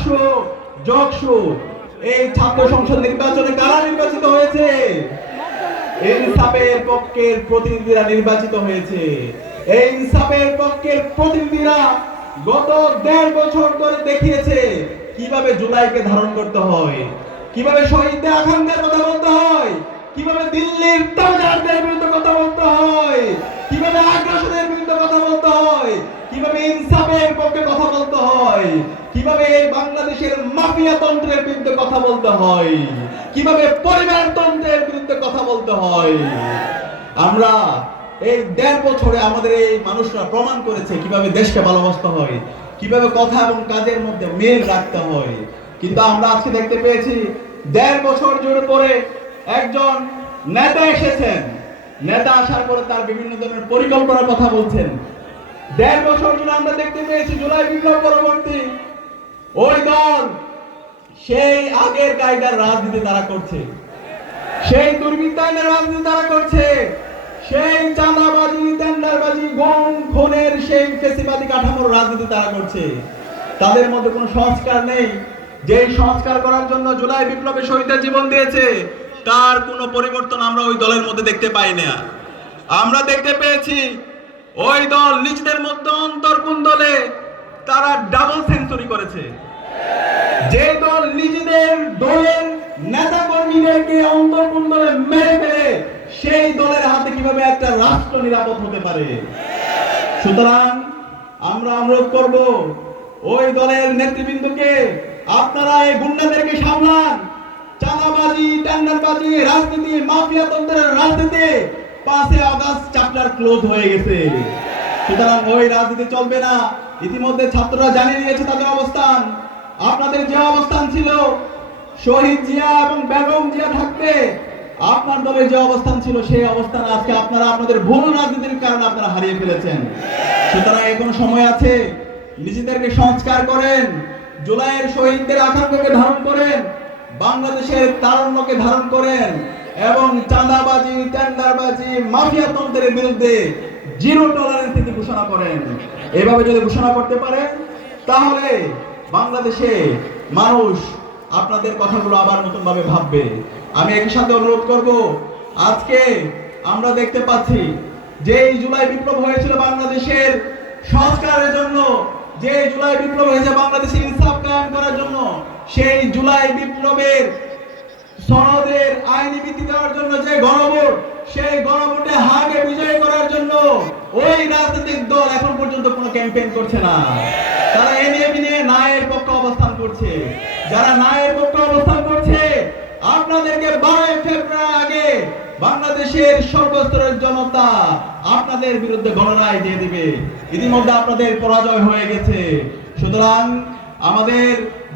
ডাকসু জকসু এই ছাত্র সংসদ নির্বাচনে কারা নির্বাচিত হয়েছে? ইনসাফের পক্ষের প্রতিনিধিরা নির্বাচিত হয়েছে। এই ইনসাফের পক্ষের প্রতিনিধিরা গত ১.৫ বছর ধরে দেখিয়েছে কিভাবে জুলাইকে ধারণ করতে হয়, কিভাবে শহীদদের আকাঙ্ক্ষার কথা বলতে হয়, কিভাবে দিল্লির তাজারদের বিরুদ্ধে কথা বলতে হয়, কিভাবে আগ্রাসনের বিরুদ্ধে কথা বলতে হয়, কিভাবে ইনসাফের পক্ষে কথা বলতে হয়, কিভাবে এই বাংলাদেশের মাফিয়া তন্ত্রের বিরুদ্ধে কথা বলতে হয়, কিভাবে পরিবারতন্ত্রের বিরুদ্ধে কথা বলতে হয়। আমরা এই ১.৫ বছরে আমাদের এই মানুষরা প্রমাণ করেছে কিভাবে দেশকে ভালোবাসতে হয়, কিভাবে কথা এবং কাজের মধ্যে মিল রাখতে হয়। কিন্তু আমরা আজকে দেখতে পেয়েছি ১.৫ বছর জুড়ে পরে একজন নেতা এসেছেন, নেতা আসার পরে তার বিভিন্ন ধরনের পরিকল্পনার কথা বলছেন। ১.৫ বছর জুড়ে আমরা দেখতে পেয়েছি জুলাই বিপ্লব পরবর্তী ওই দল সেই আগের কায়দার রাজনীতি তারা করছে, সেই দুর্বৃত্তায়নের রাজনীতি তারা করছে, সেই চাঁদাবাজি টেন্ডারবাজি গম খুনের সেই ফেসিবাদী কাঠামোর রাজনীতি তারা করছে। তাদের মধ্যে কোনো সংস্কার নেই। যেই সংস্কার করার জন্য জুলাই বিপ্লবে শহীদদের জীবন দিয়েছে তার কোনো পরিবর্তন আমরা ওই দলের মধ্যে দেখতে পাই না। আমরা দেখতে পেয়েছি ওই দল নিজেদের মধ্যে অন্তর্কুণ্ডলে তারা ডাবল সেঞ্চুরি করেছে। যে দল নিজেদের দলের নেতা কর্মীদেরকে অন্তর্কুণ্ডলে মেরে ফেলে সেই দলের হাতে কিভাবে একটা রাষ্ট্র নিরাপদ হতে পারে? সুতরাং আমরা অনুরোধ করব ওই দলের নেতৃবৃন্দকে, আপনারা এই গুন্ডাদেরকে সামলান। চাঁদাবাজি টেন্ডারবাজি রাজনীতি মাফিয়া তন্ত্রের রাজনীতি 5 আগস্ট চ্যাপ্টার ক্লোজ হয়ে গেছে। সুতরাং ওই রাজনীতি চলবে না। ইতিমধ্যে ছাত্ররা জানিয়ে দিয়েছে তাদের অবস্থান। আপনাদের যে অবস্থান ছিল শহীদ জিয়া এবং বেগম জিয়া থাকতে আপনার দলের যে অবস্থান ছিল সেই অবস্থান আজকে আপনারা আপনাদের ভুল রাজনীতির কারণে আপনারা হারিয়ে ফেলেছেন। সুতরাং এখনো সময় আছে, নিজেদেরকে সংস্কার করেন, জুলাইয়ের শহীদদের আকাঙ্ক্ষাকে ধারণ করেন, বাংলাদেশের তারুণ্যকে ধারণ করেন এবং চাঁদাবাজি টেন্ডারবাজি মাফিয়া তন্ত্রের বিরুদ্ধে জিরো টলারেন্স নীতি ঘোষণা করেন। এভাবে যদি ঘোষণা করতে পারেন তাহলে বাংলাদেশে মানুষ আপনাদের কথাগুলো আবার নতুন ভাবে ভাববে। আমি একই সাথে অনুরোধ করব, আজকে আমরা দেখতে পাচ্ছি যে এই জুলাই বিপ্লব হয়েছিল বাংলাদেশের সংস্কারের জন্য, যে জুলাই বিপ্লব হয়েছে বাংলাদেশের ইনসাফ কায়েম করার জন্য, সেই জুলাই বিপ্লবের সনদের আইনি ভিত্তি দেওয়ার জন্য যে গণভোট, সেই গণভোটে হাকে বিজয় করার জন্য ওই রাজনৈতিক দল এখন পর্যন্ত কোনো ক্যাম্পেইন করছে না। তারা এনএবি নিয়ে ন্যায়ের পক্ষে অবস্থান করছে। যারা ন্যায়ের পক্ষে অবস্থান করছে আপনাদেরকে 12 ফেব্রুয়ারি আগে বাংলাদেশের সর্বস্তরের জনতা আপনাদের বিরুদ্ধে গণরায় দিয়ে দিবে। ইতিমধ্যে আপনাদের পরাজয় হয়ে গেছে। সুতরাং আমাদের